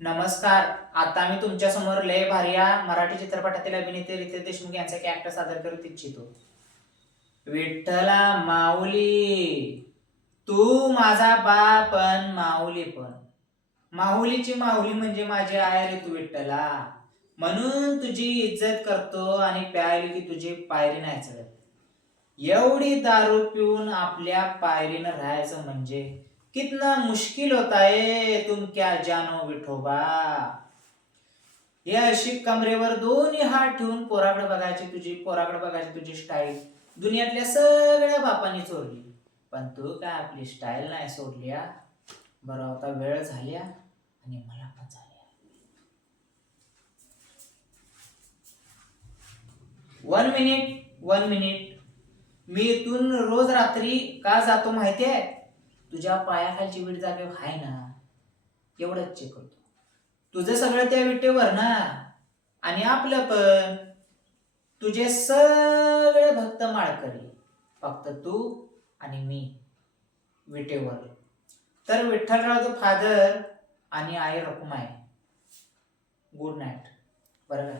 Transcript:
नमस्कार. आता मी तुमच्या समोर लय भारी मराठी चित्रपटातील अभिनेते रितेश देशमुख यांचा कॅरेक्टर सादर करू इच्छितो. विठ्ठला माऊली, तू माझा बाप पण माऊली पण. माऊलीची माऊली म्हणजे माझी आय रे तू विठ्ठला. म्हणून तुझी इज्जत करतो आणि प्यायली की तुझी पायरी नाही चढत. एवढी दारू पिऊन आपल्या पायरीनं राहायचं म्हणजे कितना मुश्किल होता है, तुम क्या जानो विठोबा. हे अशी कमरेवर दोन्ही हात ठेवून पोराकडे बघायची तुझी स्टाईल दुनियातल्या सगळ्या बापांनी चोरली, पण तू काय आपली स्टाईल नाही सोडली. बरं आता वेळ झाल्या आणि मला पण झाल्या. 1 मिनिट. मी इथून रोज रात्री का जातो माहितीये? तुझ्या पायाखालची वीट जागेवर आहे ना, एवढंच चेक करतो. तुझं सगळं त्या विटेवर ना, आणि आपलं पण. तुझे सगळे भक्त माळकरी, फक्त तू आणि मी विटेवर. तर विठ्ठलराव फादर आणि आई रखुमाई. Good night. बरं का?